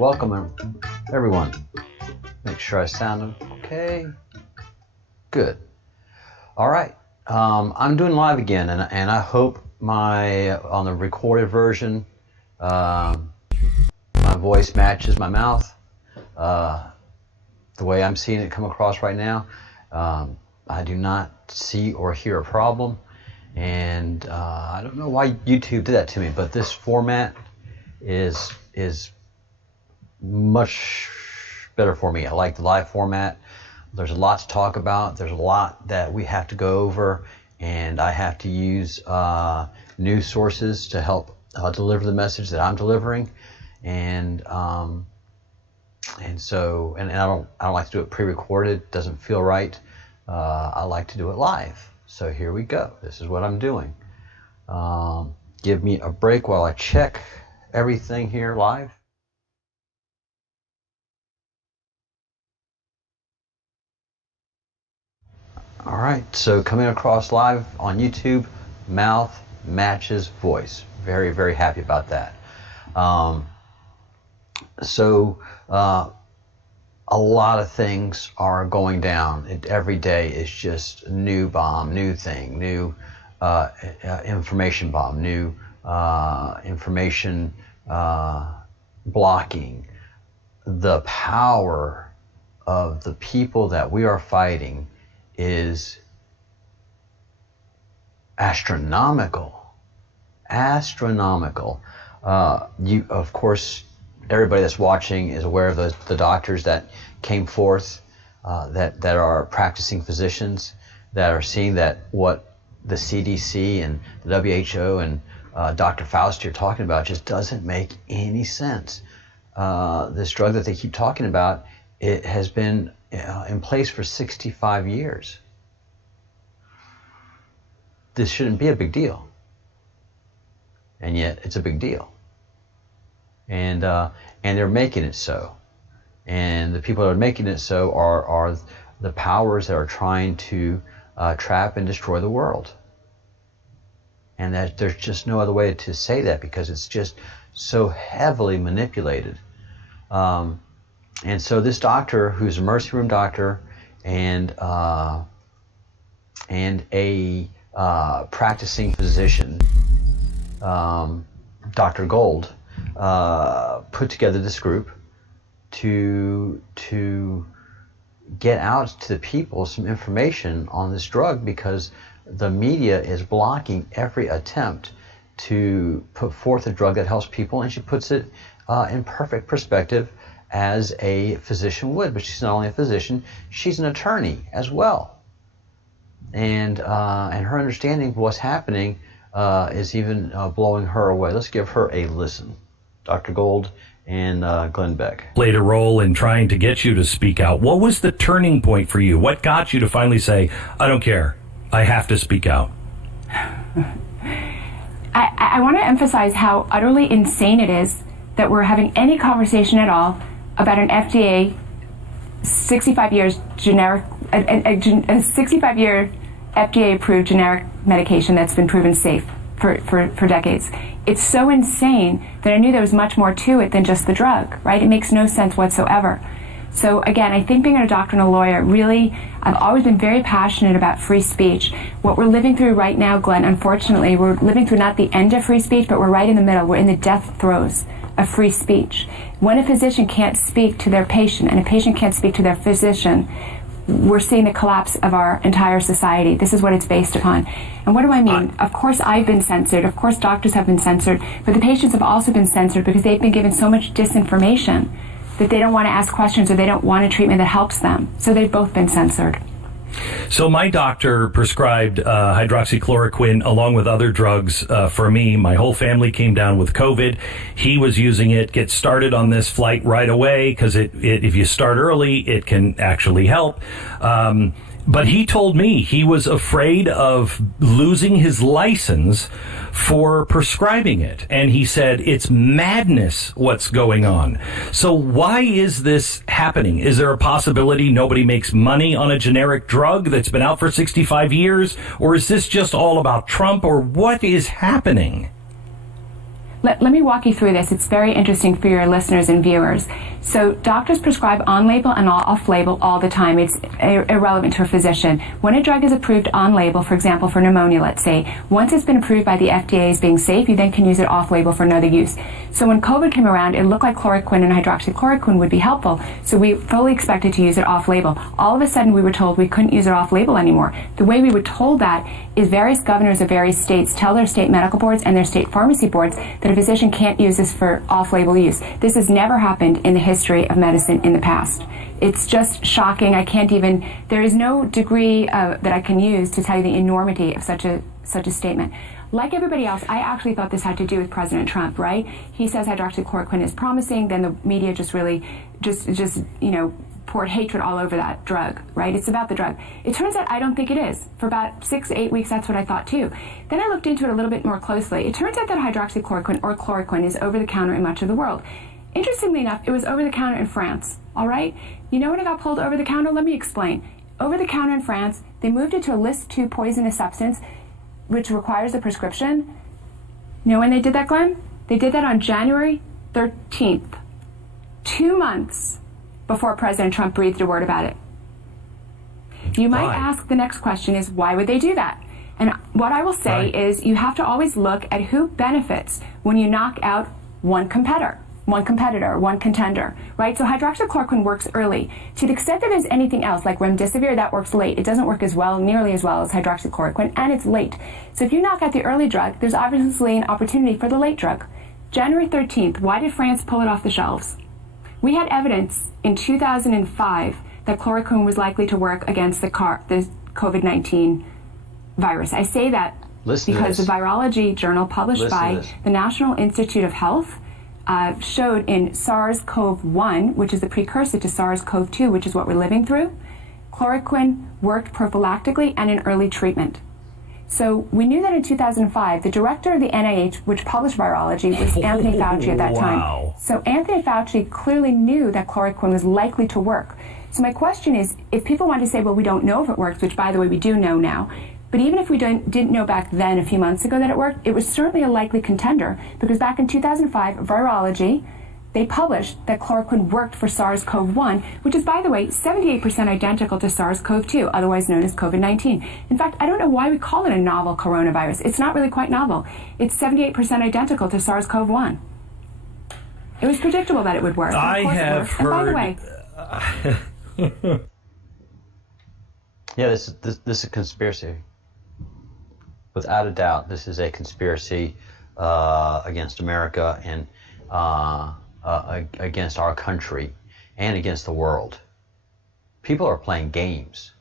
welcome everyone. Make sure I sound okay. Good. All right. I'm doing live again, and I hope on the recorded version, my voice matches my mouth. The way I'm seeing it come across right now, I do not see or hear a problem, and I don't know why YouTube did that to me, but this format is much better for me. I like the live format. There's a lot to talk about. There's a lot that we have to go over, and I have to use news sources to help deliver the message that I'm delivering, and so I don't like to do it pre-recorded. It doesn't feel right. I like to do it live. So here we go. This is what I'm doing. Give me a break while I check everything here live. All right, so coming across live on YouTube, mouth matches voice. Very, very happy about that. A lot of things are going down. Every day is just a new bomb, new thing, new information bomb, new information blocking. The power of the people that we are fighting is astronomical. Astronomical. Of course, everybody that's watching is aware of the doctors that came forth, that are practicing physicians, that are seeing that what the CDC and the WHO and Dr. Fauci are talking about just doesn't make any sense. This drug that they keep talking about, it has been in place for 65 years. This shouldn't be a big deal, and yet it's a big deal. And they're making it so. And the people that are making it so are the powers that are trying to trap and destroy the world. And that there's just no other way to say that, because it's just so heavily manipulated. And so this doctor, who's a mercy room doctor and a practicing physician, Dr. Gold, put together this group to get out to the people some information on this drug, because the media is blocking every attempt to put forth a drug that helps people, and she puts it in perfect perspective as a physician would. But she's not only a physician, she's an attorney as well, and her understanding of what's happening is even blowing her away. Let's give her a listen. Dr. Gold and Glenn Beck played a role in trying to get you to speak out. What was the turning point for you? What got you to finally say, I don't care, I have to speak out? I want to emphasize how utterly insane it is that we're having any conversation at all about an FDA 65 years generic, a 65 year FDA approved generic medication that's been proven safe for decades. It's so insane that I knew there was much more to it than just the drug, right? It makes no sense whatsoever. So again, I think being a doctor and a lawyer, really, I've always been very passionate about free speech. What we're living through right now, Glenn, unfortunately, we're living through not the end of free speech, but we're right in the middle. We're in the death throes of free speech. When a physician can't speak to their patient and a patient can't speak to their physician, we're seeing the collapse of our entire society. This is what it's based upon. And what do I mean? Of course I've been censored. Of course doctors have been censored. But the patients have also been censored because they've been given so much disinformation that they don't want to ask questions or they don't want a treatment that helps them. So they've both been censored. So my doctor prescribed hydroxychloroquine along with other drugs for me. My whole family came down with COVID. He was using it, get started on this flight right away, because if you start early, it can actually help. But he told me he was afraid of losing his license for prescribing it. And he said, it's madness what's going on. So why is this happening? Is there a possibility nobody makes money on a generic drug that's been out for 65 years? Or is this just all about Trump? Or what is happening? Let me walk you through this. It's very interesting for your listeners and viewers. So doctors prescribe on-label and off-label all the time. It's irrelevant to a physician. When a drug is approved on-label, for example, for pneumonia, let's say, once it's been approved by the FDA as being safe, you then can use it off-label for another use. So when COVID came around, it looked like chloroquine and hydroxychloroquine would be helpful. So we fully expected to use it off-label. All of a sudden, we were told we couldn't use it off-label anymore. The way we were told that is various governors of various states tell their state medical boards and their state pharmacy boards that a physician can't use this for off-label use. This has never happened in the history of medicine in the past. It's just shocking. There is no degree that I can use to tell you the enormity of such a statement. Like everybody else, I actually thought this had to do with President Trump, right? He says hydroxychloroquine is promising, then the media just really, poured hatred all over that drug, right? It's about the drug. It turns out I don't think it is. For about 6 to 8 weeks, that's what I thought too. Then I looked into it a little bit more closely. It turns out that hydroxychloroquine or chloroquine is over the counter in much of the world. Interestingly enough, it was over the counter in France, all right? You know when it got pulled over the counter? Let me explain. Over the counter in France, they moved it to a list 2 poisonous substance, which requires a prescription. You know when they did that, Glenn? They did that on January 13th, 2 months before President Trump breathed a word about it. You might ask, the next question is, why would they do that? And what I will say is you have to always look at who benefits when you knock out one contender, right? So hydroxychloroquine works early. To the extent that there's anything else, like remdesivir, that works late. It doesn't work nearly as well as hydroxychloroquine, and it's late. So if you knock out the early drug, there's obviously an opportunity for the late drug. January 13th, why did France pull it off the shelves? We had evidence in 2005 that chloroquine was likely to work against the COVID-19 virus. I say that because the virology journal published by the National Institute of Health showed in SARS-CoV-1, which is the precursor to SARS-CoV-2, which is what we're living through, chloroquine worked prophylactically and in early treatment. So we knew that in 2005, the director of the NIH, which published virology, was Anthony Fauci at that time. So Anthony Fauci clearly knew that chloroquine was likely to work. So my question is, if people want to say, well, we don't know if it works, which by the way, we do know now, but even if we didn't know back then, a few months ago, that it worked, it was certainly a likely contender, because back in 2005, virology, they published that chloroquine worked for SARS-CoV-1, which is, by the way, 78% identical to SARS-CoV-2, otherwise known as COVID-19. In fact, I don't know why we call it a novel coronavirus. It's not really quite novel. It's 78% identical to SARS-COV-1. It was predictable that it would work. I have heard... And by the way... Yeah, this is a conspiracy. Without a doubt, this is a conspiracy against America and against our country and against the world. People are playing games.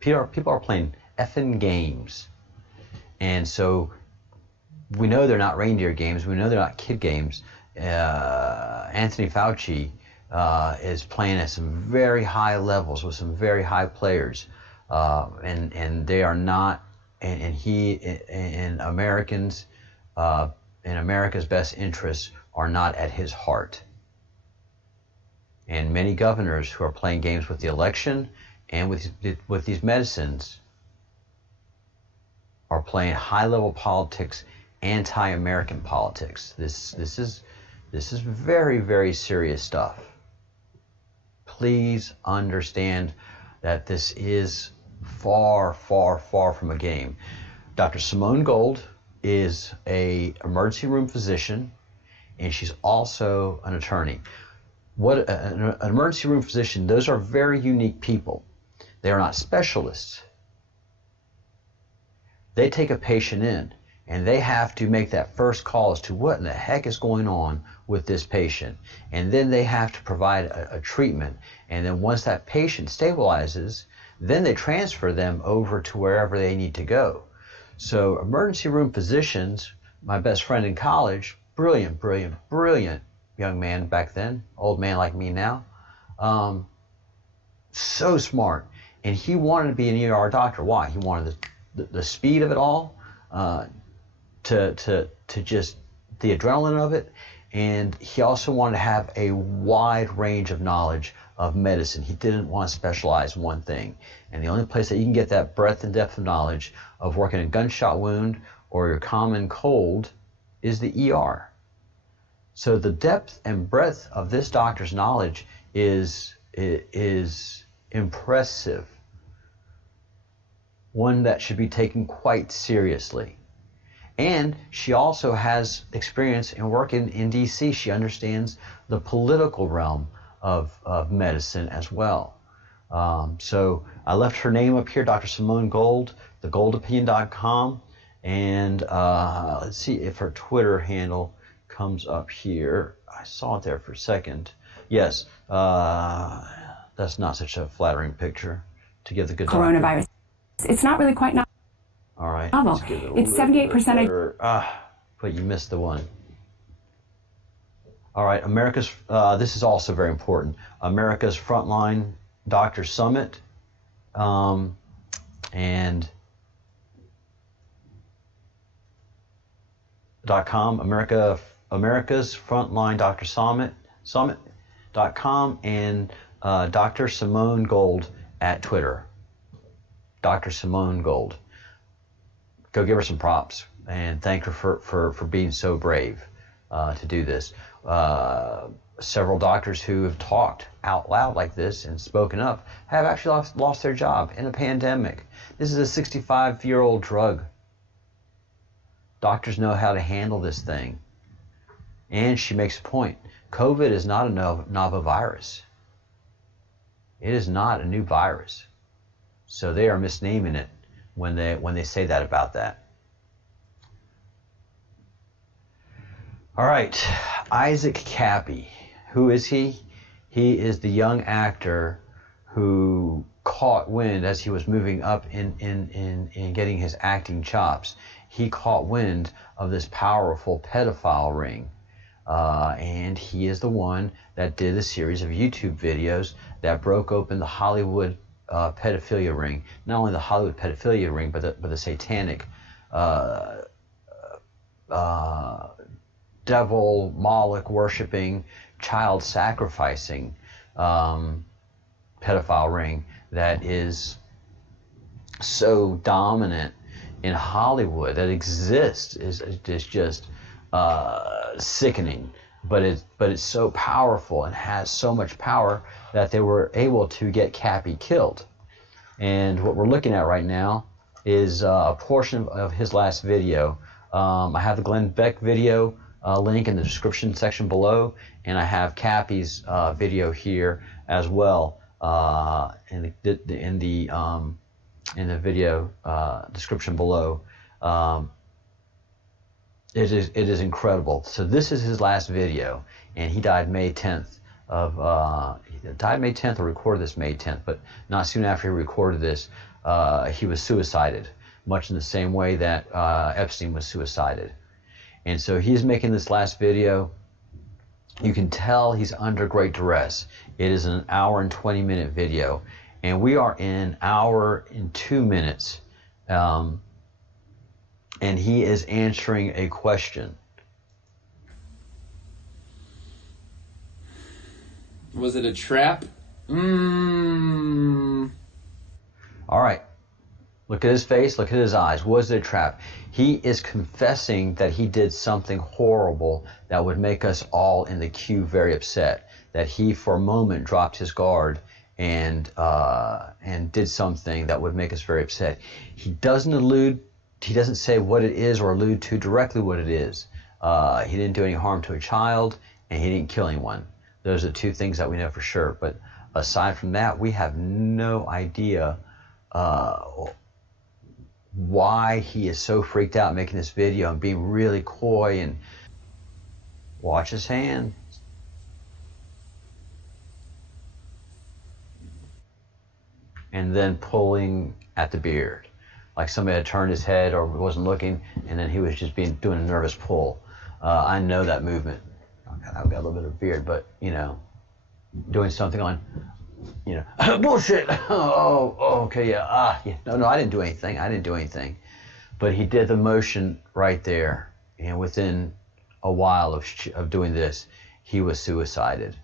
People are playing effing games. And so we know they're not reindeer games. We know they're not kid games. Anthony Fauci is playing at some very high levels with some very high players. And they are not, and he and Americans in America's best interests are not at his heart. And many governors who are playing games with the election and with these medicines are playing high-level politics, anti-American politics. This is very, very serious stuff. Please understand that this is far, far, far from a game. Dr. Simone Gold is an emergency room physician, and she's also an attorney. What an emergency room physician, those are very unique people. They are not specialists. They take a patient in, and they have to make that first call as to what in the heck is going on with this patient. And then they have to provide a treatment. And then once that patient stabilizes, then they transfer them over to wherever they need to go. So emergency room physicians, my best friend in college, brilliant young man back then, old man like me now, so smart. And he wanted to be an ER doctor. Why? He wanted the speed of it all, to just the adrenaline of it. And he also wanted to have a wide range of knowledge of medicine. He didn't want to specialize in one thing. And the only place that you can get that breadth and depth of knowledge of working a gunshot wound or your common cold is the ER. So the depth and breadth of this doctor's knowledge is impressive. One that should be taken quite seriously. And she also has experience in working in DC. She understands the political realm of medicine as well. So I left her name up here, Dr. Simone Gold, thegoldopinion.com, and let's see if her Twitter handle comes up here. I saw it there for a second. Yes, that's not such a flattering picture to give the good coronavirus. Doctor. It's not really quite novel. All right. It's 78%. But you missed the one. All right, this is also very important. America's Frontline Doctor Summit, and .com, America's Frontline Doctor Summit.com, and Dr. Simone Gold at Twitter. Dr. Simone Gold. Go give her some props and thank her for being so brave to do this. Several doctors who have talked out loud like this and spoken up have actually lost their job in a pandemic. This is a 65-year-old drug. Doctors know how to handle this thing. And she makes a point. COVID is not a novel virus. It is not a new virus. So they are misnaming it when they say that about that. All right, Isaac Kappy. Who is he? He is the young actor who caught wind as he was moving up in getting his acting chops. He caught wind of this powerful pedophile ring. And he is the one that did a series of YouTube videos that broke open the Hollywood pedophilia ring. Not only the Hollywood pedophilia ring, but the satanic devil, Moloch worshipping, child sacrificing pedophile ring that is so dominant in Hollywood, that exists, is just sickening. But it's so powerful and has so much power that they were able to get Kappy killed. And what we're looking at right now is a portion of his last video. I have the Glenn Beck video link in the description section below, and I have Kappy's video here as well in the video description below. It is incredible. So this is his last video, and he died May 10th he died May 10th, or recorded this May 10th, but not soon after he recorded this, he was suicided, much in the same way that Epstein was suicided. And so he's making this last video. You can tell he's under great duress. It is an 1 hour and 20-minute video, and we are in 1 hour and 2 minutes, and he is answering a question. Was it a trap? All right. Look at his face. Look at his eyes. Was it a trap? He is confessing that he did something horrible that would make us all in the queue very upset. That he, for a moment, dropped his guard and did something that would make us very upset. He doesn't say what it is or allude to directly what it is. He didn't do any harm to a child, and he didn't kill anyone. Those are two things that we know for sure. But aside from that, we have no idea why he is so freaked out making this video and being really coy. And watch his hand. And then pulling at the beard, like somebody had turned his head or wasn't looking, and then he was just doing a nervous pull. I know that movement. I've got a little bit of beard, but doing something on, bullshit. Okay, yeah. No, I didn't do anything. But he did the motion right there, and within a while of doing this, he was suicided.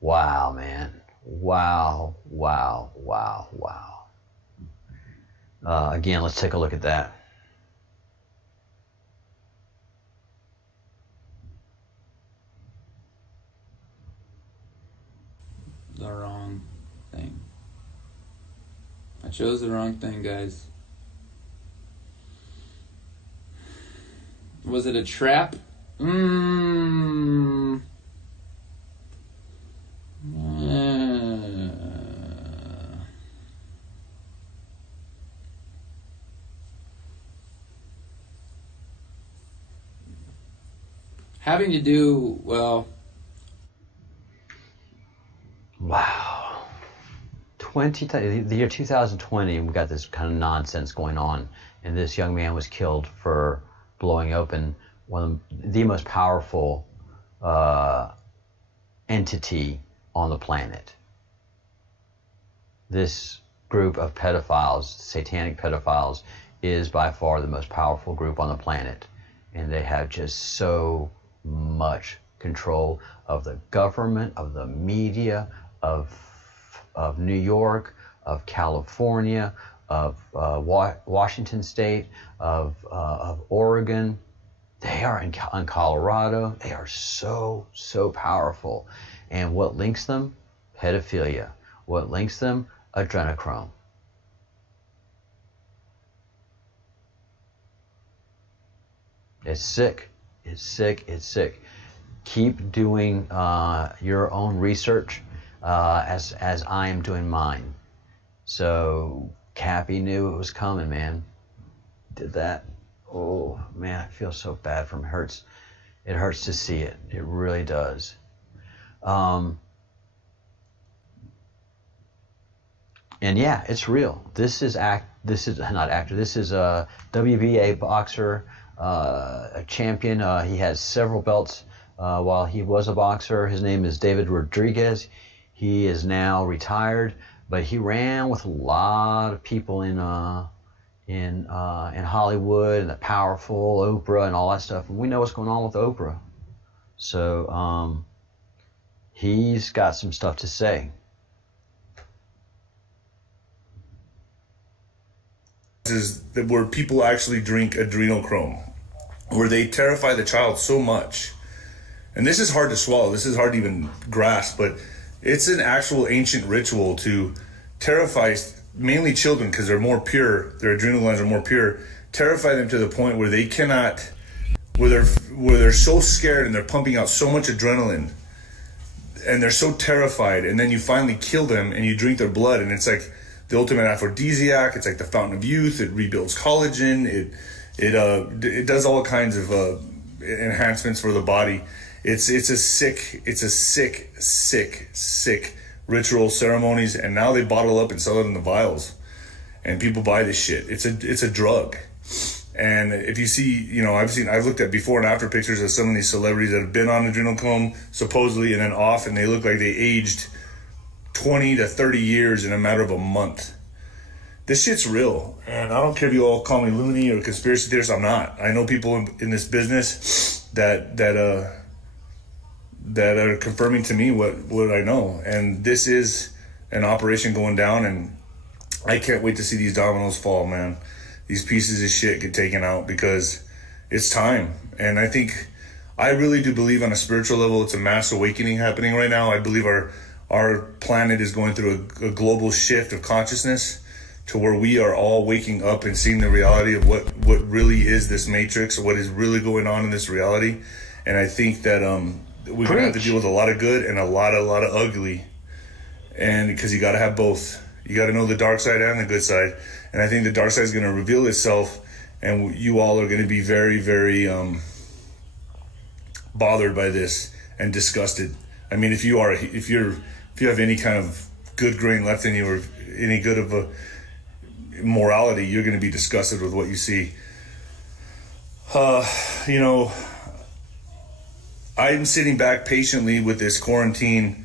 Wow, man. Wow. Again, let's take a look at that. chose the wrong thing, guys. Was it a trap? Having to do, well... Wow. The year 2020, we got this kind of nonsense going on, and this young man was killed for blowing open one of the most powerful entity on the planet. This group of pedophiles, satanic pedophiles, is by far the most powerful group on the planet, and they have just so much control of the government, of the media, of New York, of California, of Washington State, of Oregon. They are in Colorado. They are so powerful. And what links them? Pedophilia. What links them? Adrenochrome. It's sick. It's sick. It's sick. Keep doing your own research as I am doing mine. So Kappy knew it was coming, man. Did that. Oh man, I feel so bad for him. It hurts to see it. It really does. And yeah, it's real. This is not actor. This is a WBA boxer, a champion. He has several belts while he was a boxer. His name is David Rodriguez. He is now retired, but he ran with a lot of people in Hollywood and the powerful Oprah and all that stuff. And we know what's going on with Oprah. So he's got some stuff to say. Is that where people actually drink adrenochrome, where they terrify the child so much. And this is hard to swallow. This is hard to even grasp, but it's an actual ancient ritual to terrify mainly children because they're more pure. Their adrenal glands are more pure. Terrify them to the point where they cannot, where they're so scared and they're pumping out so much adrenaline and they're so terrified. And then you finally kill them and you drink their blood, and it's like the ultimate aphrodisiac. It's like the fountain of youth. It rebuilds collagen. It does all kinds of enhancements for the body. It's a sick ritual ceremonies, and now they bottle up and sell it in the vials, and people buy this shit. It's a drug. And if you see, I've looked at before and after pictures of some of these celebrities that have been on adrenochrome supposedly and then off, and they look like they aged 20 to 30 years in a matter of a month. This shit's real, and I don't care if you all call me loony or conspiracy theorist. I'm not. I know people in this business that are confirming to me what I know, and this is an operation going down, and I can't wait to see these dominoes fall, man. These pieces of shit get taken out because it's time. And I really do believe on a spiritual level it's a mass awakening happening right now. I believe our planet is going through a global shift of consciousness to where we are all waking up and seeing the reality of what really is this matrix, what is really going on in this reality. And I think that we're going to have to deal with a lot of good and a lot of ugly. And because you got to have both. You got to know the dark side and the good side. And I think the dark side is going to reveal itself, and you all are going to be very, very bothered by this and disgusted. I mean, if you have any kind of good grain left in you or any good of a morality, you're going to be disgusted with what you see. I'm sitting back patiently with this quarantine,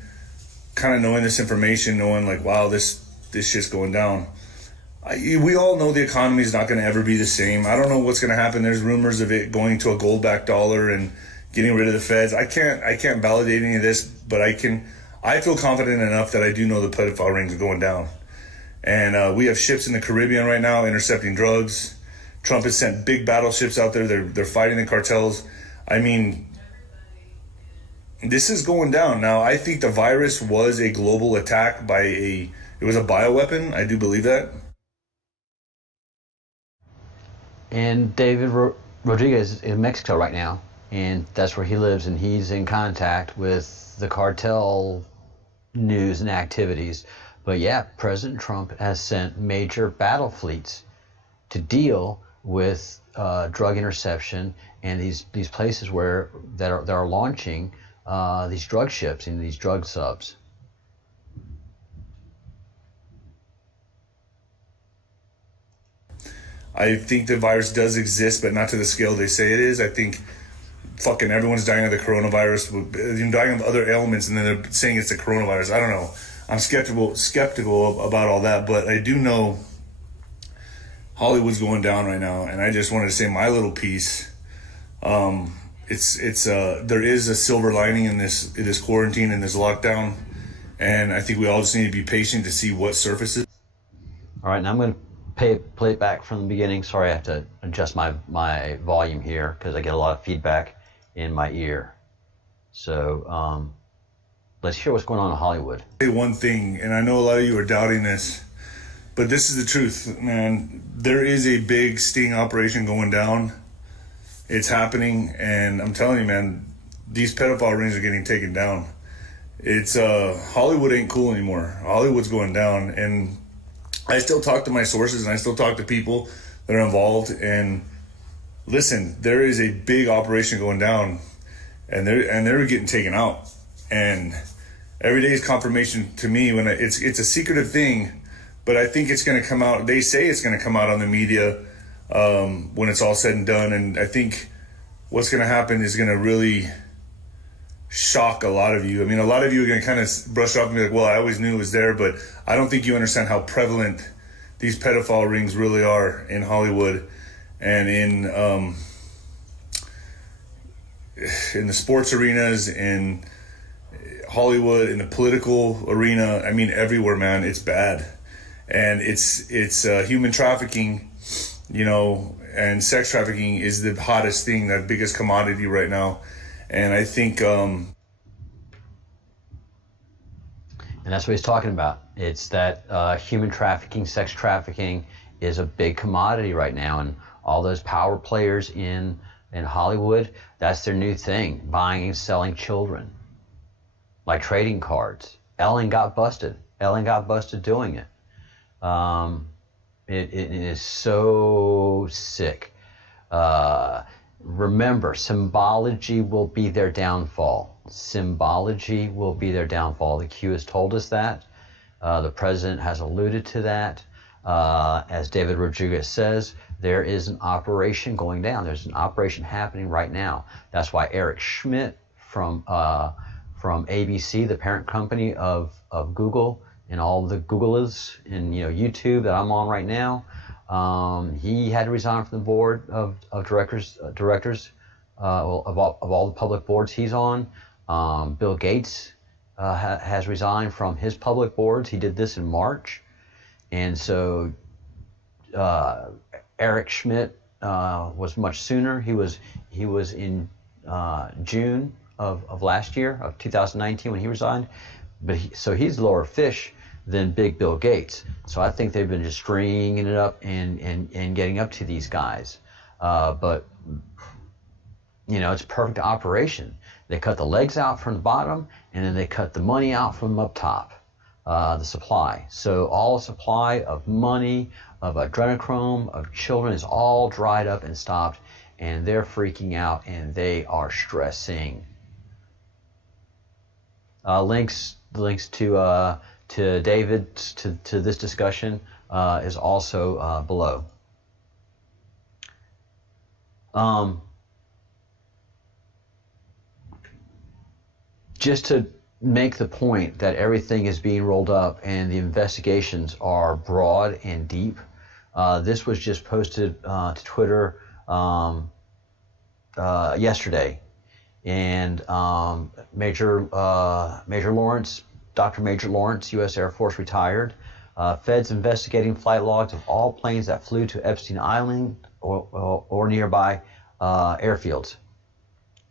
kind of knowing this information, knowing like, wow, this shit's going down. We all know the economy is not going to ever be the same. I don't know what's going to happen. There's rumors of it going to a gold-backed dollar and getting rid of the feds. I can't validate any of this, but I feel confident enough that I do know the pedophile rings are going down. And we have ships in the Caribbean right now intercepting drugs. Trump has sent big battleships out there. They're fighting the cartels. I mean, this is going down. Now, I think the virus was a global attack by it was a bioweapon. I do believe that. And Rodriguez is in Mexico right now, and that's where he lives, and he's in contact with the cartel news and activities. But yeah, President Trump has sent major battle fleets to deal with drug interception and these places that are launching these drug ships and these drug subs. I think the virus does exist, but not to the scale they say it is. I think fucking everyone's dying of the coronavirus, dying of other ailments, and then they're saying it's the coronavirus. I don't know. I'm skeptical about all that, but I do know Hollywood's going down right now, and I just wanted to say my little piece. There is a silver lining in this quarantine and this lockdown, and I think we all just need to be patient to see what surfaces. All right, now I'm going to play it back from the beginning. Sorry, I have to adjust my volume here because I get a lot of feedback in my ear. So let's hear what's going on in Hollywood. Say one thing, and I know a lot of you are doubting this, but this is the truth, man. There is a big sting operation going down. It's happening, and I'm telling you, man, these pedophile rings are getting taken down. It's Hollywood ain't cool anymore. Hollywood's going down, and I still talk to my sources, and I still talk to people that are involved. And listen, there is a big operation going down, and they're getting taken out. And every day is confirmation to me when it's a secretive thing, but I think it's going to come out. They say it's going to come out on the media when it's all said and done. And I think what's going to happen is going to really shock a lot of you. I mean, a lot of you are going to kind of brush off and be like, well, I always knew it was there, but I don't think you understand how prevalent these pedophile rings really are in Hollywood and in the sports arenas, in Hollywood, in the political arena. I mean, everywhere, man. It's bad. And it's human trafficking, and sex trafficking is the hottest thing, the biggest commodity right now. And I think, and that's what he's talking about. It's that human trafficking, sex trafficking is a big commodity right now, and all those power players in Hollywood, that's their new thing: buying and selling children, like trading cards. Ellen got busted doing it. It is so sick. Remember, symbology will be their downfall. Symbology will be their downfall. The Q has told us that. The president has alluded to that. As David Rodriguez says, there is an operation going down. There's an operation happening right now. That's why Eric Schmidt from ABC, the parent company of Google, and all the Googlers and YouTube that I'm on right now, he had to resign from the board of directors of all the public boards he's on. Bill Gates has resigned from his public boards. He did this in March, and so Eric Schmidt was much sooner. He was in June of last year, of 2019, when he resigned. But so he's lower fish than Big Bill Gates. So I think they've been just stringing it up and getting up to these guys. But it's a perfect operation. They cut the legs out from the bottom, and then they cut the money out from up top, the supply. So all supply of money, of adrenochrome, of children is all dried up and stopped, and they're freaking out, and they are stressing. Links to David to this discussion is also below. Just to make the point that everything is being rolled up and the investigations are broad and deep, this was just posted to Twitter yesterday, and Major Lawrence, Dr. Major Lawrence, U.S. Air Force retired. Feds investigating flight logs of all planes that flew to Epstein Island or nearby airfields,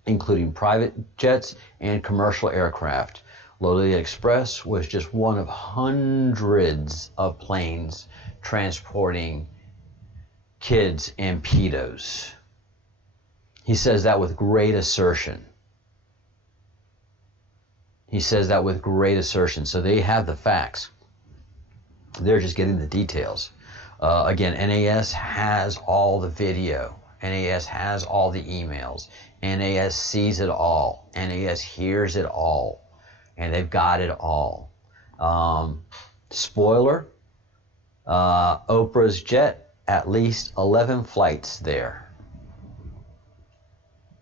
including private jets and commercial aircraft. Lolita Express was just one of hundreds of planes transporting kids and pedos. He says that with great assertion. He says that with great assertion. So they have the facts. They're just getting the details. Again, NAS has all the video. NAS has all the emails. NAS sees it all. NAS hears it all. And they've got it all. Spoiler, Oprah's jet, at least 11 flights there.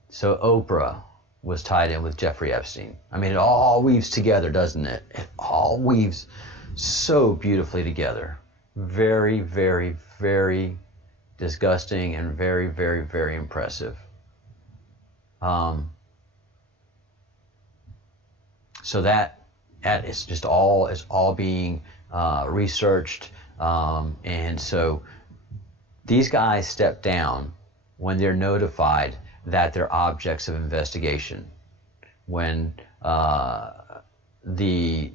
So Oprah was tied in with Jeffrey Epstein. I mean, it all weaves together, doesn't it? It all weaves so beautifully together. Very, very, very disgusting and very, very, very impressive. So that is just all being researched, and so these guys step down when they're notified that they're objects of investigation. When the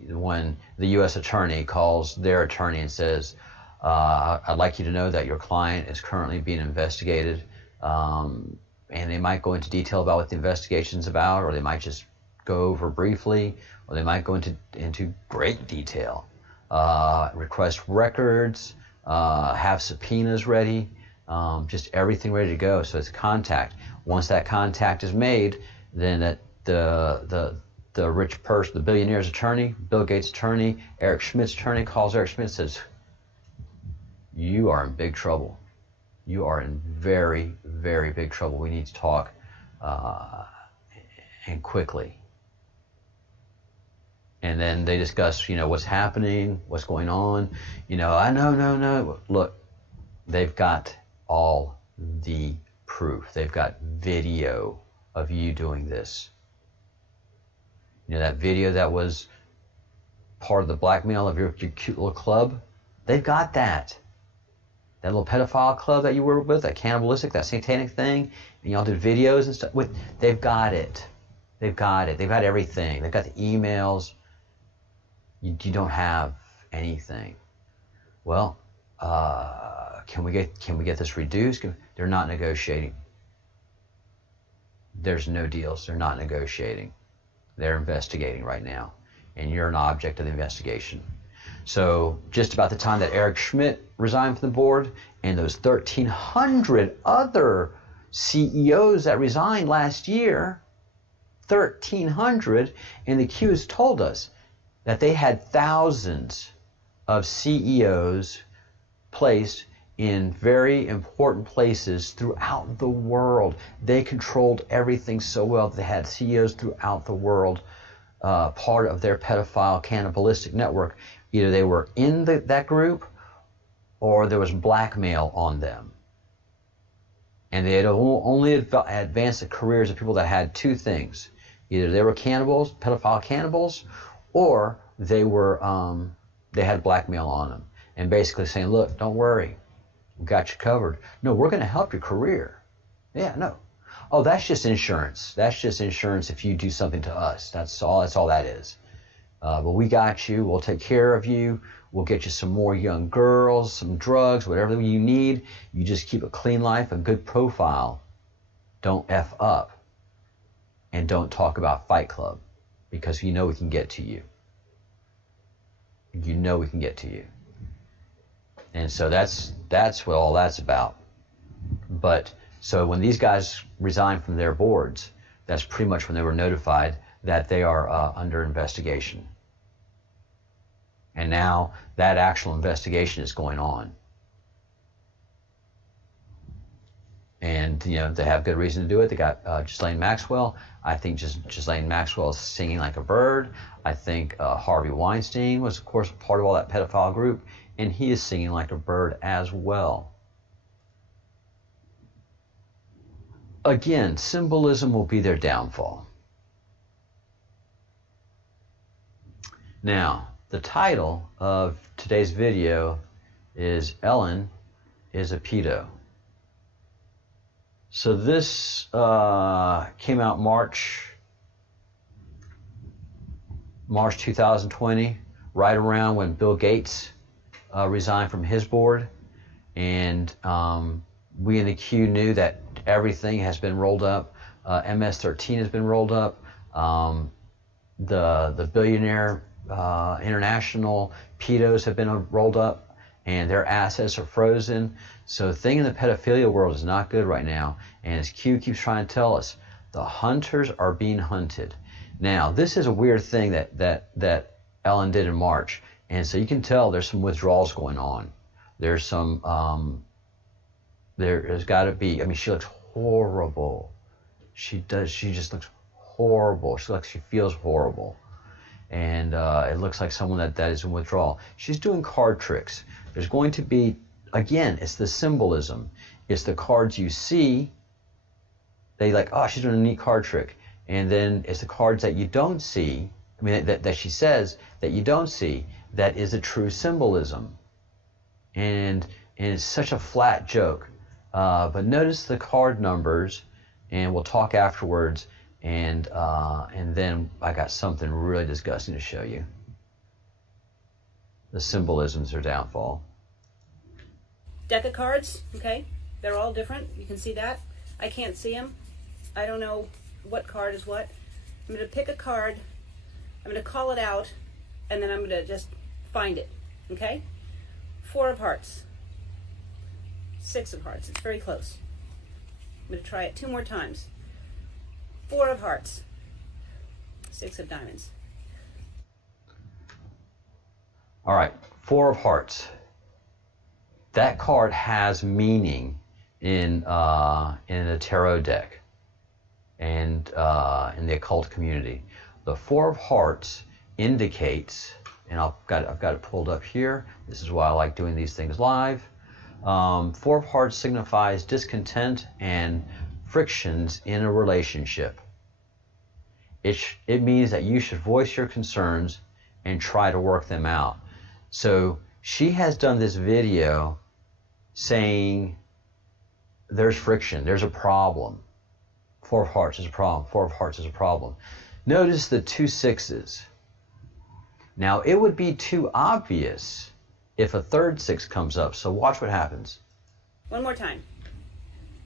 U.S. attorney calls their attorney and says, "I'd like you to know that your client is currently being investigated," and they might go into detail about what the investigation's about, or they might just go over briefly, or they might go into great detail. Request records, have subpoenas ready, just everything ready to go. So it's contact. Once that contact is made, then that the rich person, the billionaire's attorney, Bill Gates' attorney, Eric Schmidt's attorney calls Eric Schmidt and says, "You are in big trouble. You are in very, very big trouble. We need to talk, and quickly." And then they discuss, what's happening, what's going on. No. Look, they've got all the proof. They've got video of you doing this. That video that was part of the blackmail of your cute little club. They've got that. That little pedophile club that you were with, that cannibalistic, that satanic thing, and y'all did videos and stuff. They've got it. They've got it. They've got everything. They've got the emails. You don't have anything. Well, can we get this reduced? They're not negotiating. There's no deals. They're not negotiating. They're investigating right now, and you're an object of the investigation. So just about the time that Eric Schmidt resigned from the board, and those 1,300 other CEOs that resigned last year, 1,300, and the Qs told us that they had thousands of CEOs placed in very important places throughout the world. They controlled everything so well that they had CEOs throughout the world, part of their pedophile cannibalistic network. Either they were in that group, or there was blackmail on them. And they had only advanced the careers of people that had two things. Either they were cannibals, pedophile cannibals, or they had blackmail on them, and basically saying, "Look, don't worry, we got you covered. No, we're going to help your career. Yeah, no. Oh, that's just insurance. That's just insurance if you do something to us. That's all that is. But we got you. We'll take care of you. We'll get you some more young girls, some drugs, whatever you need. You just keep a clean life, a good profile. Don't F up. And don't talk about Fight Club, because we can get to you. We can get to you." And so that's what all that's about. But so when these guys resign from their boards, that's pretty much when they were notified that they are under investigation. And now that actual investigation is going on. And, they have good reason to do it. They got Ghislaine Maxwell. I think Ghislaine Maxwell is singing like a bird. I think Harvey Weinstein was, of course, part of all that pedophile group, and he is singing like a bird as well. Again, symbolism will be their downfall. Now, the title of today's video is "Ellen is a Pedo." So this came out March 2020, right around when Bill Gates resigned from his board, and we in the queue knew that everything has been rolled up. MS-13 has been rolled up. The billionaire international pedos have been rolled up, and their assets are frozen. So the thing in the pedophilia world is not good right now. And as Q keeps trying to tell us, the hunters are being hunted. Now, this is a weird thing that Ellen did in March. And so you can tell there's some withdrawals going on. There's some, there's got to be, I mean, she looks horrible. She just looks horrible. She feels horrible. And it looks like someone that is in withdrawal. She's doing card tricks. There's going to be, again, it's the symbolism. It's the cards you see. They like, oh, she's doing a neat card trick. And then it's the cards that you don't see, I mean, that she says that you don't see, that is a true symbolism. And it's such a flat joke. But notice the card numbers, and we'll talk afterwards. And then I got something really disgusting to show you. The symbolisms are downfall. Deck of cards, okay? They're all different. You can see that. I can't see them. I don't know what card is what. I'm going to pick a card. I'm going to call it out, and then I'm going to just find it, okay? 4 of hearts. 6 of hearts. It's very close. I'm going to try it 2 more times. 4 of hearts. 6 of diamonds. All right, 4 of hearts. That card has meaning in the tarot deck and in the occult community. The 4 of hearts indicates, and I've got it pulled up here. This is why I like doing these things live. 4 of hearts signifies discontent and frictions in a relationship. It means that you should voice your concerns and try to work them out. So she has done this video saying there's friction, there's a problem. 4 of hearts is a problem, 4 of hearts is a problem. Notice the 2 6s. Now it would be too obvious if a third 6 comes up, so watch what happens. 1 more time.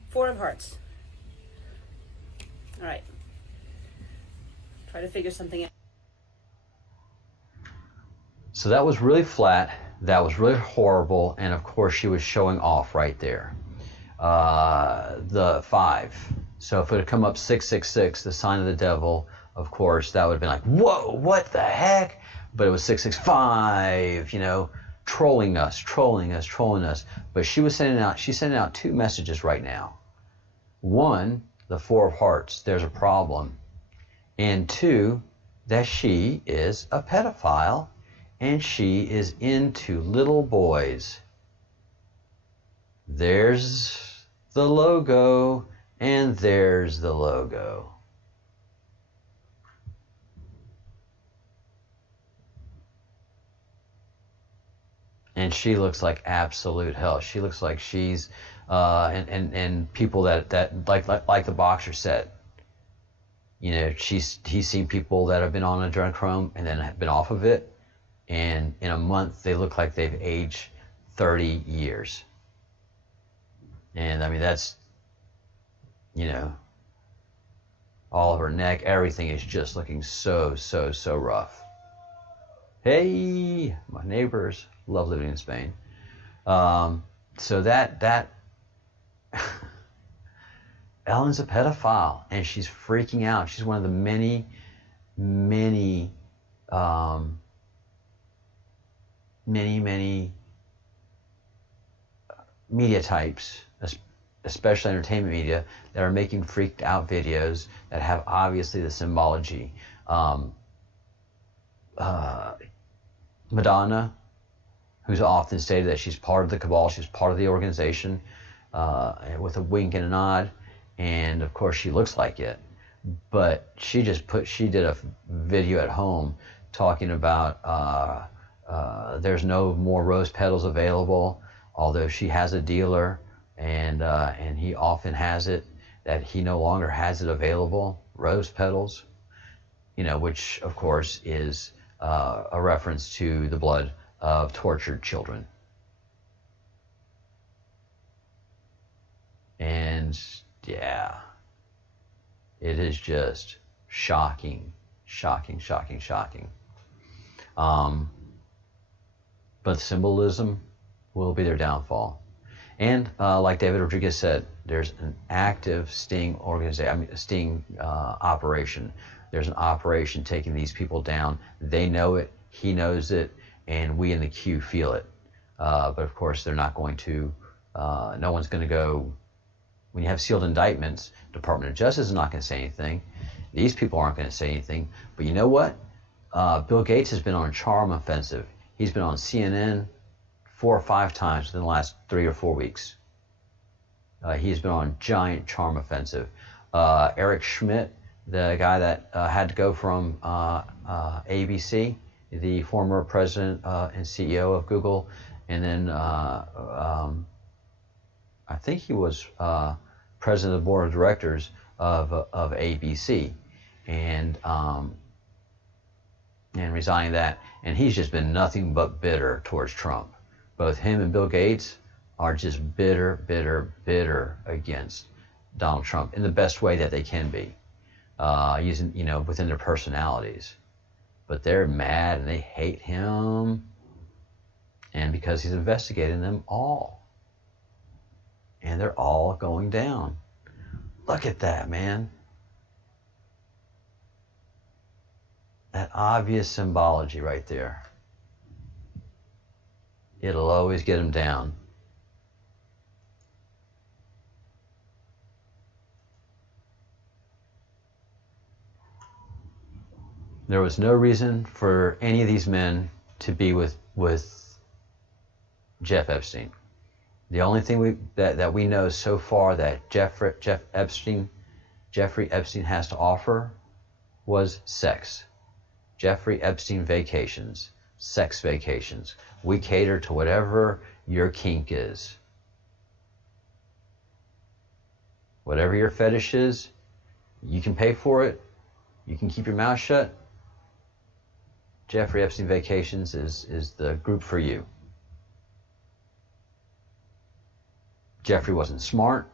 4 of hearts. All right. Try to figure something out. So that was really flat, that was really horrible, and of course she was showing off right there. The 5. So if it had come up 666, the sign of the devil, of course, that would have been like, whoa, what the heck? But it was 665, you know, trolling us. But she's sending out 2 messages right now. 1, the 4 of hearts, there's a problem. And 2, that she is a pedophile and she is into little boys. There's the logo, and there's the logo. And she looks like absolute hell. She looks like she's and people that like the boxer said, you know, he's seen people that have been on adrenochrome and then have been off of it, and in a month they look like they've aged 30 years. And I mean, that's, you know, all of her neck, everything is just looking so rough. Hey, my neighbors love living in Spain. So that Ellen's a pedophile, and she's freaking out. She's one of the many media types, especially entertainment media, that are making freaked out videos that have obviously the symbology. Madonna, who's often stated that she's part of the cabal, she's part of the organization, with a wink and a nod, and of course she looks like it, but she did a video at home talking about there's no more rose petals available, although she has a dealer, and he often has it, that he no longer has it available, rose petals, you know, which of course is a reference to the blood of tortured children. And yeah, it is just shocking. But symbolism will be their downfall. And like David Rodriguez said, there's an active sting operation. There's an operation taking these people down. They know it, he knows it, and we in the queue feel it. But of course, they're not going to, no one's going to go, when you have sealed indictments, Department of Justice is not going to say anything. These people aren't going to say anything. But you know what? Bill Gates has been on a charm offensive. He's been on CNN 4 or 5 times within the last 3 or 4 weeks. He's been on a giant charm offensive. Eric Schmidt, the guy that had to go from ABC, the former president and CEO of Google, and then I think he was president of the board of directors of ABC, and resigning that, and he's just been nothing but bitter towards Trump. Both him and Bill Gates are just bitter against Donald Trump in the best way that they can be, using, within their personalities. But they're mad and they hate him, and because he's investigating them all, and they're all going down. Look at that, man. That obvious symbology right there. It'll always get them down. There was no reason for any of these men to be with Jeff Epstein. The only thing that we know so far that Jeffrey Epstein has to offer was sex. Jeffrey Epstein vacations, sex vacations. We cater to whatever your kink is. Whatever your fetish is, you can pay for it. You can keep your mouth shut. Jeffrey Epstein Vacations is the group for you. Jeffrey wasn't smart.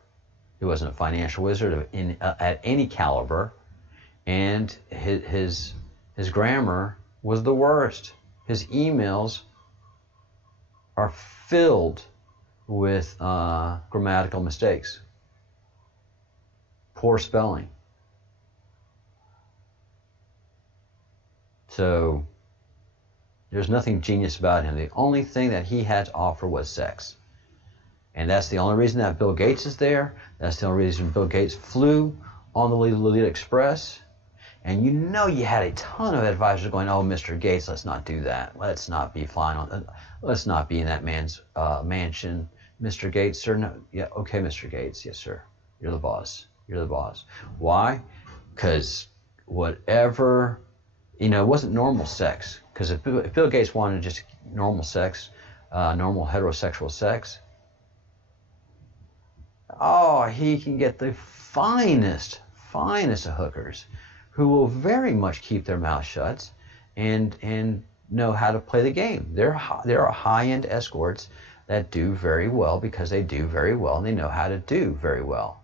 He wasn't a financial wizard at any caliber, and his grammar was the worst. His emails are filled with grammatical mistakes, poor spelling. So there's nothing genius about him. The only thing that he had to offer was sex. And that's the only reason that Bill Gates is there. That's the only reason Bill Gates flew on the Lolita Express. And you had a ton of advisors going, oh, Mr. Gates, let's not do that. Let's not be flying on, let's not be in that man's mansion. Mr. Gates, sir, no. Yeah, okay, Mr. Gates, yes, sir. You're the boss. You're the boss. Why? Because whatever, it wasn't normal sex. Because if Bill Gates wanted just normal sex, normal heterosexual sex, he can get the finest of hookers who will very much keep their mouth shut and know how to play the game. There are high-end escorts that do very well because they do very well and they know how to do very well.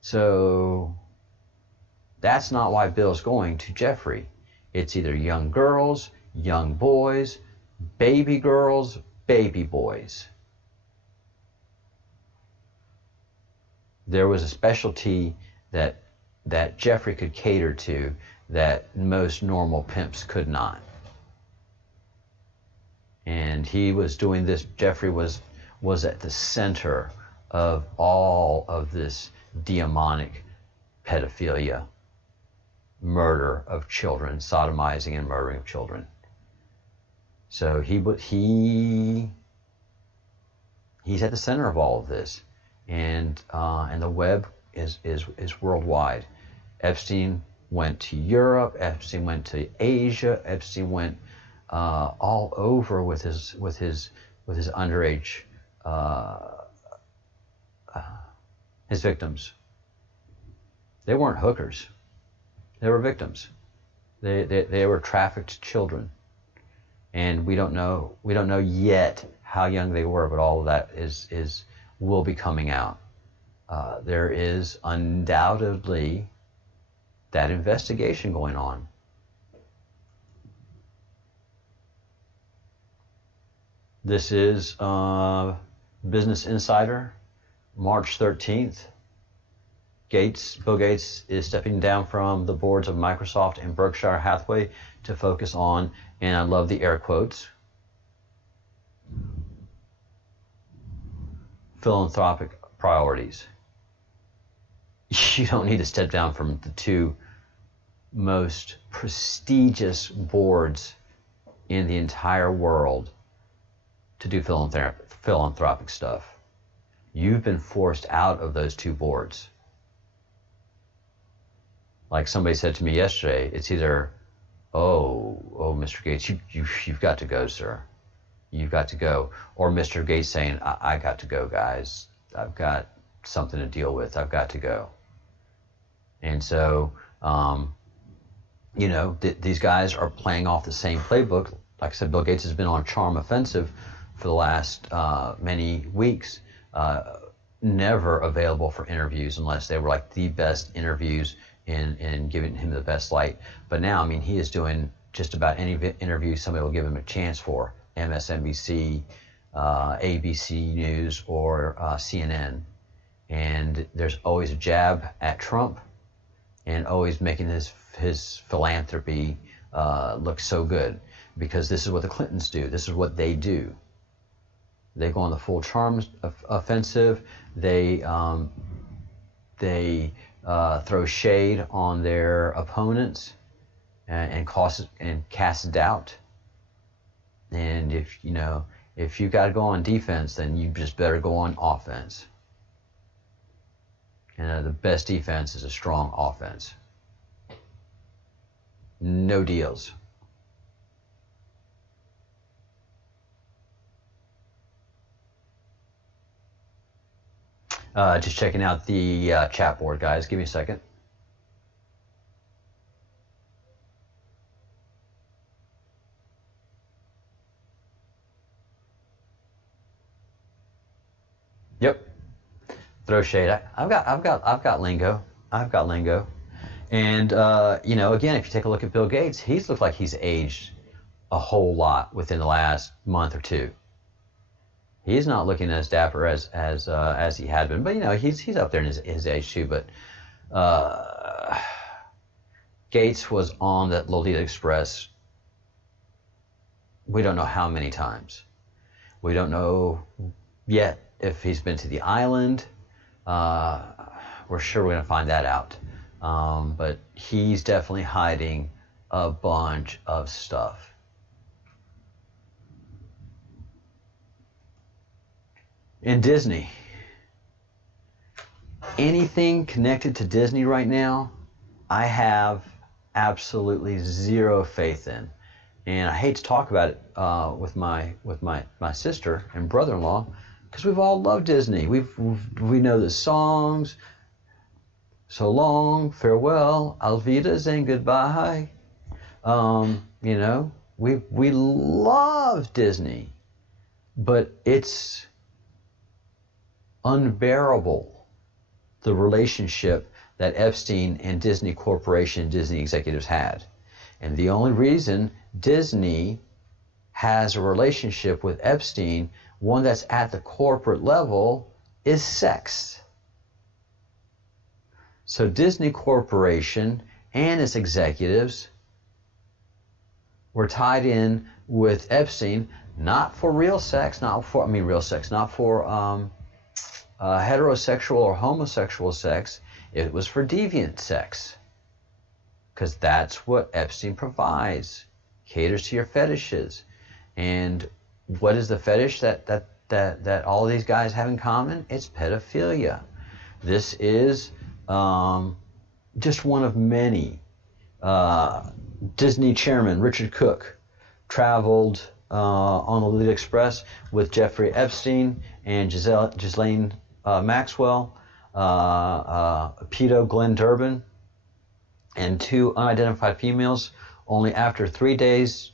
So that's not why Bill's going to Jeffrey. It's either young girls, young boys, baby girls, baby boys. There was a specialty that Jeffrey could cater to that most normal pimps could not. And he was doing this. Jeffrey was at the center of all of this demonic pedophilia, murder of children, sodomizing and murdering of children. So he's at the center of all of this, and the web is worldwide. Epstein went to Europe. Epstein went to Asia. Epstein went all over with his underage his victims. They weren't hookers. They were victims. They were trafficked children, and we don't know yet how young they were, but all of that will be coming out. there is undoubtedly that investigation going on. This is Business Insider, March 13th. Bill Gates is stepping down from the boards of Microsoft and Berkshire Hathaway to focus on, and I love the air quotes, philanthropic priorities. You don't need to step down from the two most prestigious boards in the entire world to do philanthropic stuff. You've been forced out of those two boards. Like somebody said to me yesterday, it's either, oh, Mr. Gates, you've got to go, sir. You've got to go. Or Mr. Gates saying, I got to go, guys. I've got something to deal with. I've got to go. And so, these guys are playing off the same playbook. Like I said, Bill Gates has been on a charm offensive for the last many weeks, never available for interviews unless they were like the best interviews in giving him the best light. But now, I mean, he is doing just about any interview somebody will give him a chance for, MSNBC, ABC News, or CNN. And there's always a jab at Trump and always making his philanthropy look so good, because this is what the Clintons do. This is what they do. They go on the full charm offensive. They throw shade on their opponents and cast doubt. And if you got to go on defense, then you just better go on offense. And the best defense is a strong offense. No deals. Just checking out the chat board, guys. Give me a second. Yep. Throw shade. I've got lingo. I've got lingo. And again, if you take a look at Bill Gates, he's looked like he's aged a whole lot within the last month or two. He's not looking as dapper as he had been, but he's up there in his age too. But Gates was on that Lolita Express. We don't know how many times. We don't know yet if he's been to the island. We're sure we're going to find that out. But he's definitely hiding a bunch of stuff. In Disney, anything connected to Disney right now, I have absolutely zero faith in. And I hate to talk about it with my sister and brother-in-law, because we've all loved Disney. We know the songs. So long, farewell, alvidas, and goodbye. We love Disney, but it's unbearable, the relationship that Epstein and Disney Corporation, Disney executives had. And the only reason Disney has a relationship with Epstein, one that's at the corporate level, is sex. So Disney Corporation and its executives were tied in with Epstein, not for real sex, not for heterosexual or homosexual sex. It was for deviant sex, because that's what Epstein provides, caters to your fetishes. And what is the fetish that all these guys have in common? It's pedophilia. This is just one of many. Disney chairman Richard Cook traveled on the Lolita Express with Jeffrey Epstein and Ghislaine Maxwell, pedo Glenn Durbin, and two unidentified females, only after 3 days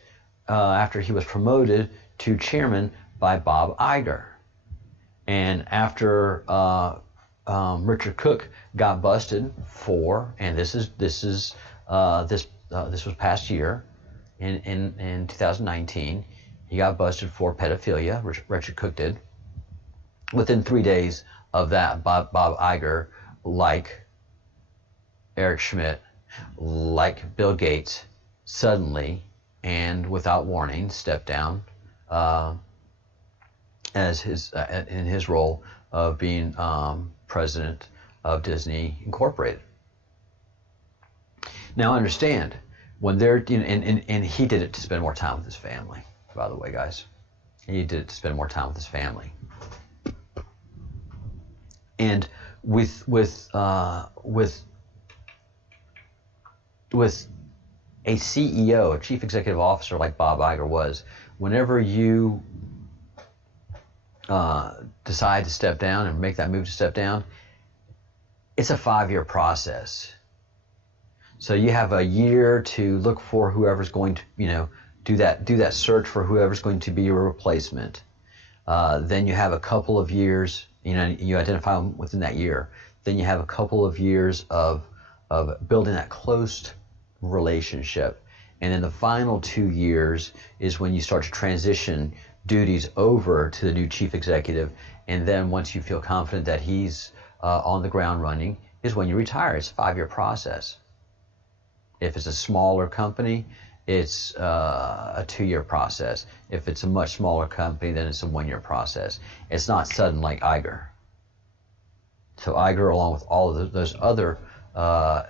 after he was promoted to chairman by Bob Iger. And after Richard Cook got busted for, and this was past year, in 2019, he got busted for pedophilia. Richard Cook did. Within 3 days of that, Bob Iger, like Eric Schmidt, like Bill Gates, suddenly and without warning stepped down as in his role of being president of Disney Incorporated. Now understand, when they're, and he did it to spend more time with his family, by the way, guys. He did it to spend more time with his family. And with a CEO, a chief executive officer like Bob Iger was, whenever you decide to step down and make that move to step down, it's a 5-year process. So you have a year to look for whoever's going to, do that search for whoever's going to be your replacement. Then you have a couple of years, you identify them within that year. Then you have a couple of years of building that close relationship. And then the final 2 years is when you start to transition duties over to the new chief executive. And then once you feel confident that he's on the ground running, is when you retire. It's a 5-year process. If it's a smaller company, it's a 2-year process. If it's a much smaller company, then it's a 1-year process. It's not sudden like Iger. So Iger, along with all of those other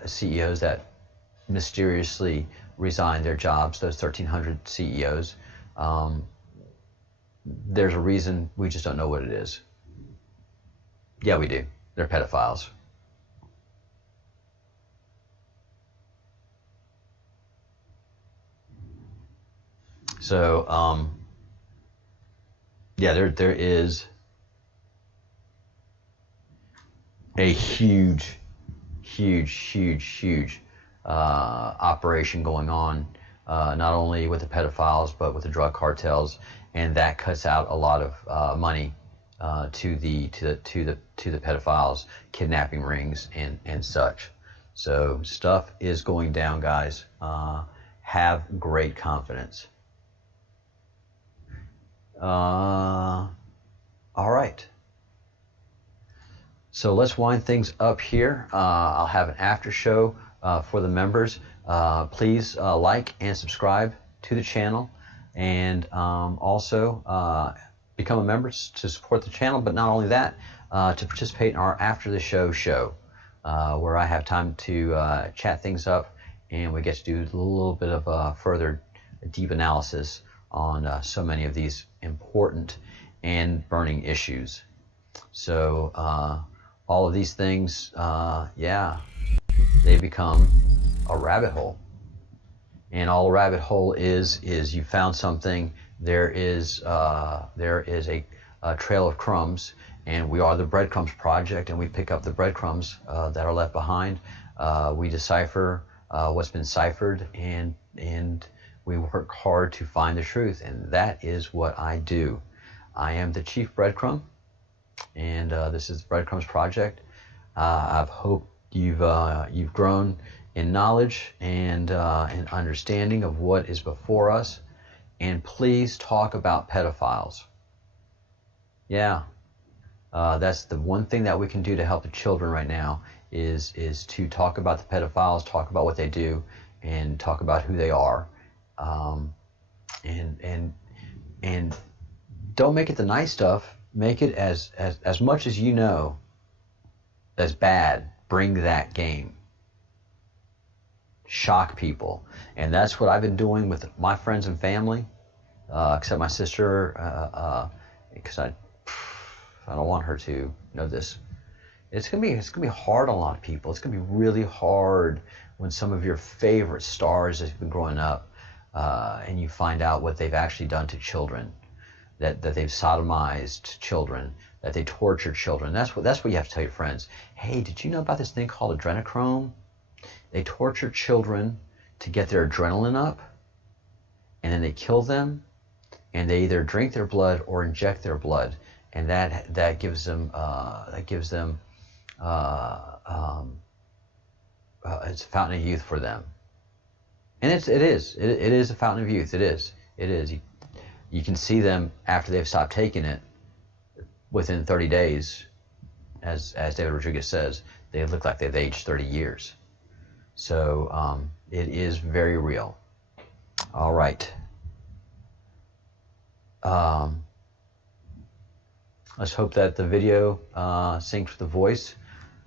CEOs that mysteriously resigned their jobs, those 1,300 CEOs, there's a reason, we just don't know what it is. Yeah, we do. They're pedophiles. So, yeah, there is a huge operation going on, not only with the pedophiles but with the drug cartels, and that cuts out a lot of money to the pedophiles, kidnapping rings and such. So stuff is going down, guys. Have great confidence. All right. So let's wind things up here. I'll have an after show for the members. Please like and subscribe to the channel, and also become a member to support the channel. But not only that, to participate in our after the show, where I have time to chat things up, and we get to do a little bit of further deep analysis on so many of these important and burning issues. So all of these things, yeah, they become a rabbit hole. And all a rabbit hole is you found something. There is a trail of crumbs, and we are the Breadcrumbs Project, and we pick up the breadcrumbs that are left behind. We decipher what's been ciphered, and we work hard to find the truth, and that is what I do. I am the Chief Breadcrumb, and this is the Breadcrumbs Project. I hope you've grown in knowledge and in understanding of what is before us. And please talk about pedophiles. Yeah, that's the one thing that we can do to help the children right now is to talk about the pedophiles, talk about what they do, and talk about who they are. And don't make it the nice stuff. Make it as much as you know as bad. Bring that game. Shock people. And that's what I've been doing with my friends and family, except my sister, because I don't want her to know this. It's gonna be hard on a lot of people. It's gonna be really hard when some of your favorite stars that have been growing up, and you find out what they've actually done to children, that they've sodomized children, that they tortured children. That's what you have to tell your friends. Hey, did you know about this thing called adrenochrome? They torture children to get their adrenaline up, and then they kill them, and they either drink their blood or inject their blood, and that gives them it's a fountain of youth for them. And it is a fountain of youth. It is. You can see them after they've stopped taking it within 30 days, as David Rodriguez says, they look like they've aged 30 years. So it is very real. All right. Let's hope that the video syncs with the voice.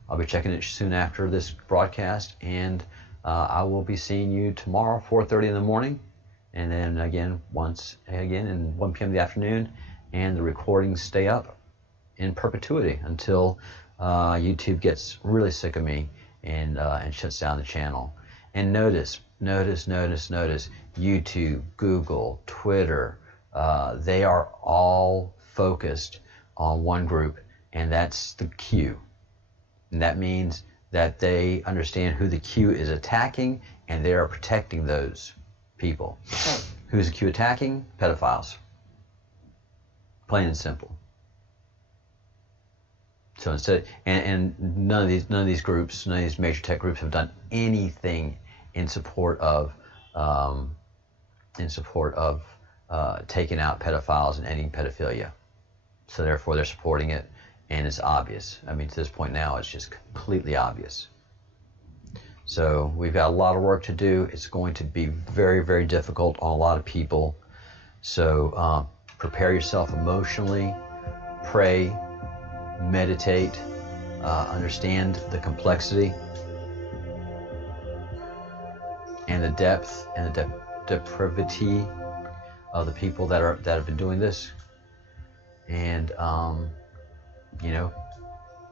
I'll be checking it soon after this broadcast, and I will be seeing you tomorrow, 4:30 in the morning, and then again in 1 p.m. in the afternoon, and the recordings stay up in perpetuity until YouTube gets really sick of me and shuts down the channel. And notice, YouTube, Google, Twitter, they are all focused on one group, and that's the Q. And that means that they understand who the Q is attacking, and they are protecting those people. Who's the Q attacking? Pedophiles. Plain and simple. So instead, and none of these groups, none of these major tech groups have done anything in support of taking out pedophiles and ending pedophilia. So therefore, they're supporting it, and it's obvious. I mean, to this point now, it's just completely obvious. So we've got a lot of work to do. It's going to be very, very difficult on a lot of people. So prepare yourself emotionally, pray, meditate, understand the complexity and the depth and the depravity of the people that have been doing this, and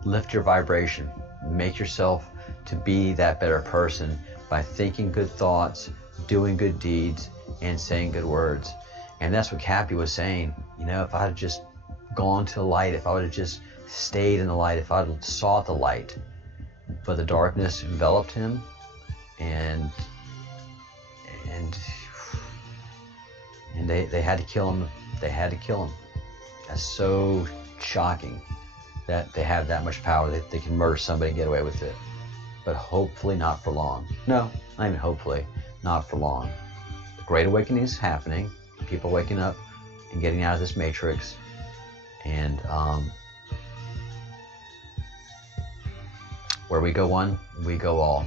lift your vibration. Make yourself to be that better person by thinking good thoughts, doing good deeds, and saying good words. And that's what Kappy was saying. If I had just gone to the light, if I would have just stayed in the light, if I had sought the light, but the darkness enveloped him, and they had to kill him. They had to kill him. That's so shocking that they have that much power. They can murder somebody and get away with it. But hopefully not for long. No, not even hopefully, not for long. The Great Awakening is happening. People waking up and getting out of this matrix. And where we go one, we go all.